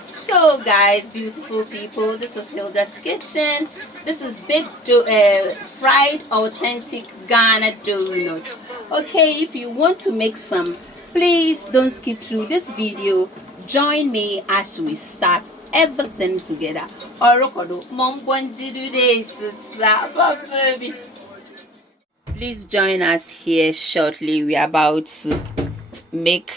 So guys, beautiful people, this is Hilda's kitchen. This is fried authentic Ghana donuts. Okay, if you want to make some, please don't skip through this video. Join me as we start everything together. Orokodo, Mom Bonjidu Day, baby. Please join us here shortly. We are about to make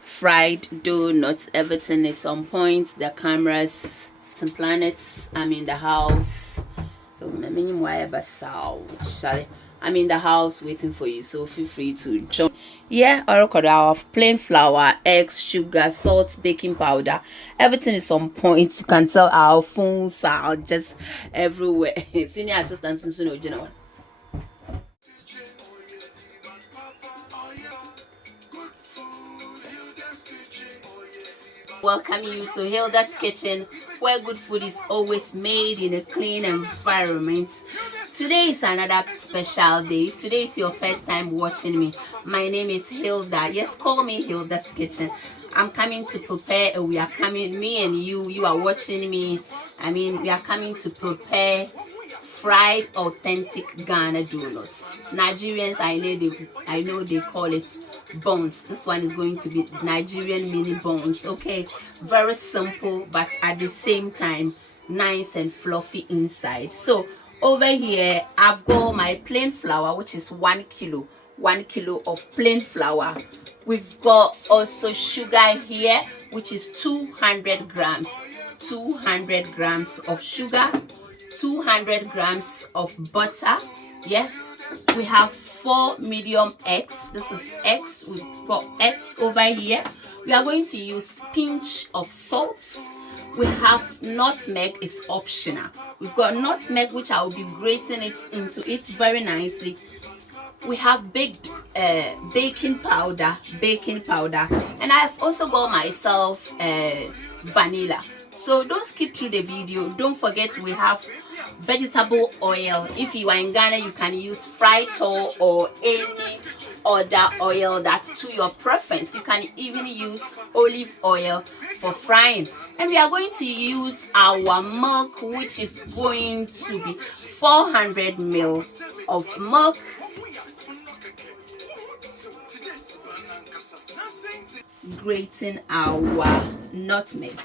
fried donuts. Everything is on point. The cameras, some planets. I'm in the house. I'm in the house waiting for you, so feel free to join. Yeah, I have plain flour, eggs, sugar, salt, baking powder. Everything is on point. You can tell our phones are just everywhere. Senior assistant, welcome you to Hilda's Kitchen, where good food is always made in a clean environment. Today is another special day. If today is your first time watching me, my name is Hilda. Yes, call me Hilda's Kitchen. I'm coming to prepare, we are coming, me and you are watching me. We are coming to prepare fried authentic Ghana donuts. Nigerians, I know they call it bones. This one is going to be Nigerian mini bones. Okay, very simple, but at the same time nice and fluffy inside. So over here I've got my plain flour, which is 1 kilo. 1 kilo of plain flour. We've got also sugar here, which is 200 grams. 200 grams of sugar, 200 grams of butter. Yeah, we have 4 medium eggs. This is eggs. We've got eggs over here. We are going to use pinch of salt. We have nutmeg, is optional. We've got nutmeg, which I will be grating it into it very nicely. We have baked baking powder, and I've also got myself vanilla. So don't skip through the video. Don't forget we have vegetable oil. If you are in Ghana, you can use fried oil or any other oil that to your preference. You can even use olive oil for frying. And we are going to use our milk, which is going to be 400 ml of milk. Grating our nutmeg.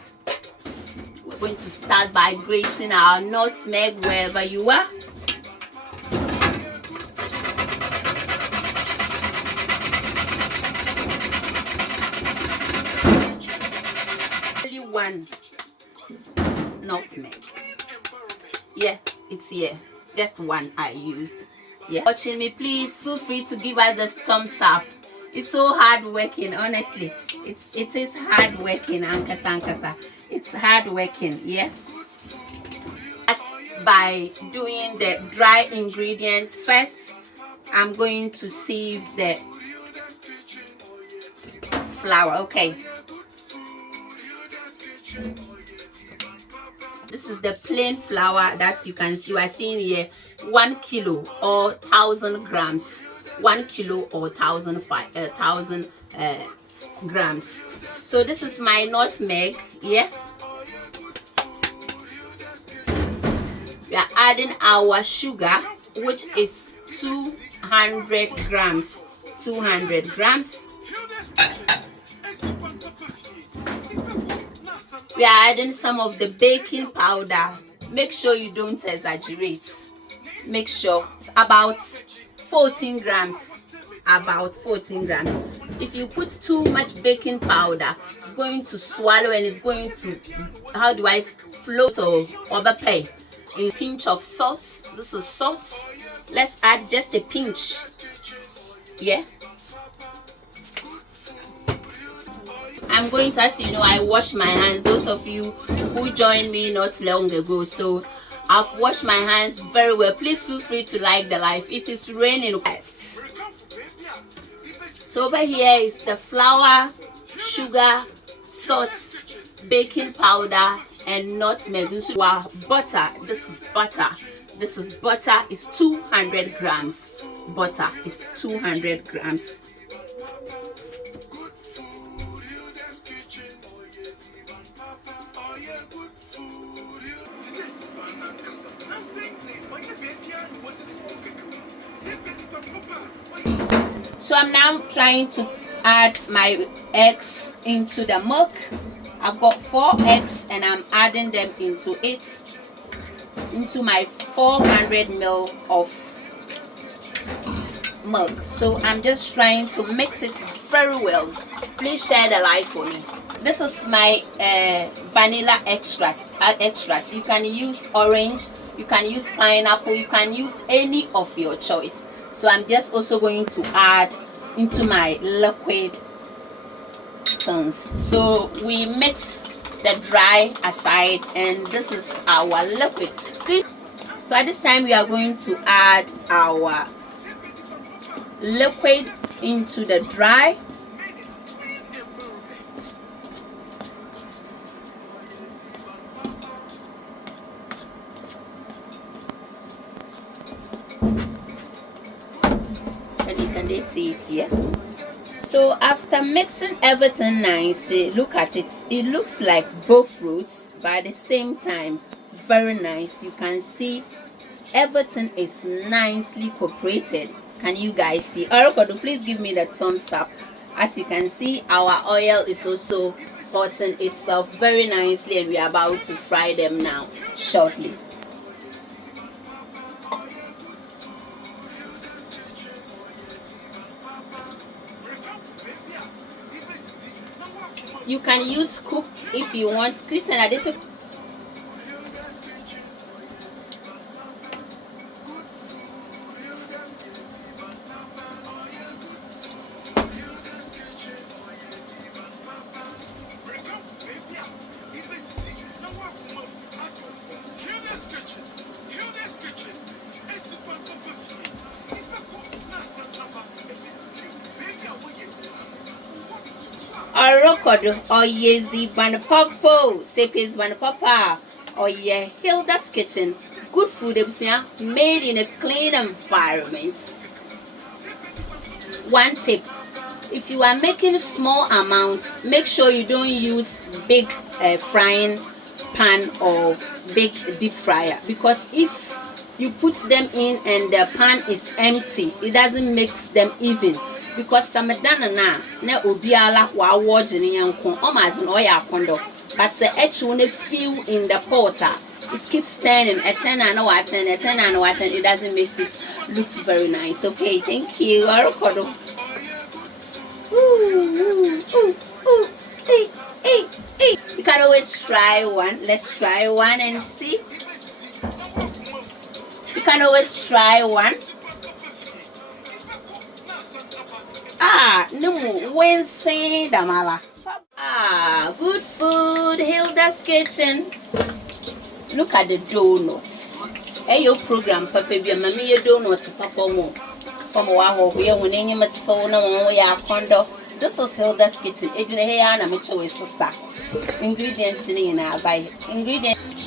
We're going to start by grating our nutmeg wherever you are. Only 1 nutmeg. Yeah, it's here. Just 1 I used. Yeah. Watching me, please feel free to give us the thumbs up. It's so hard working, honestly. It is hard working, ankasa. It's hard working, yeah. That's by doing the dry ingredients first. I'm going to sieve the flour. Okay. This is the plain flour that you are seeing here. 1 kilo or 1,000 grams. 1 kilo or 1,000 grams. So this is my nutmeg. Yeah. We are adding our sugar, which is 200 grams. 200 grams. We are adding some of the baking powder. Make sure you don't exaggerate. Make sure it's about 14 grams. About 14 grams. If you put too much baking powder, it's going to swallow and it's going to, float or overpay. A pinch of salt. This is salt. Let's add just a pinch. Yeah. I'm going to, as you know, I wash my hands. Those of you who joined me not long ago, so I've washed my hands very well. Please feel free to like the live. It is raining fast. So over here is the flour, sugar, salt, baking powder, and nutmeg. This is our butter. This is butter. This is butter. It's 200 grams. Butter is 200 grams. So I'm now trying to add my eggs into the milk. I've got 4 eggs and I'm adding them into my 400 ml of milk. So I'm just trying to mix it very well. Please share the live for me. This is my vanilla extracts. You can use orange, you can use pineapple, you can use any of your choice. So I'm just also going to add into my liquid things. So we mix the dry aside and this is our liquid. So at this time we are going to add our liquid into the dry. Can they see it here? So after mixing everything nicely, look at it. It looks like both fruits, but at the same time, very nice. You can see everything is nicely cooperated. Can you guys see? Orokodo, please give me the thumbs up. As you can see, our oil is also hotting itself very nicely, and we are about to fry them now shortly. You can use scoop if you want. Christian, I did. Orokodo oyezi banapopo sepes banapapa oye Hilda's Kitchen. Good food made in a clean environment. One tip: if you are making small amounts, make sure you don't use big frying pan or big deep fryer, because if you put them in and the pan is empty, it doesn't mix them even. Because some dana na obiala wa wajin yanko omazin oya kondo, but the edge when feel in the pot, it keeps turning a 10 and a 10, a 10 and a 10. It doesn't make it looks very nice. Okay, thank you. Orokodo. Hey. You can always try one. Let's try one and see. You can always try one. No Wednesday damala. Good food, Hilda's Kitchen. Look at the donuts. Hey, your program, Papa, be a mammy donuts, Papa mo. From a while, we are winning him at Sona, we are condo. This is Hilda's Kitchen. Agent Hayana Mitchell, sister. Ingredients in our buy. Ingredients.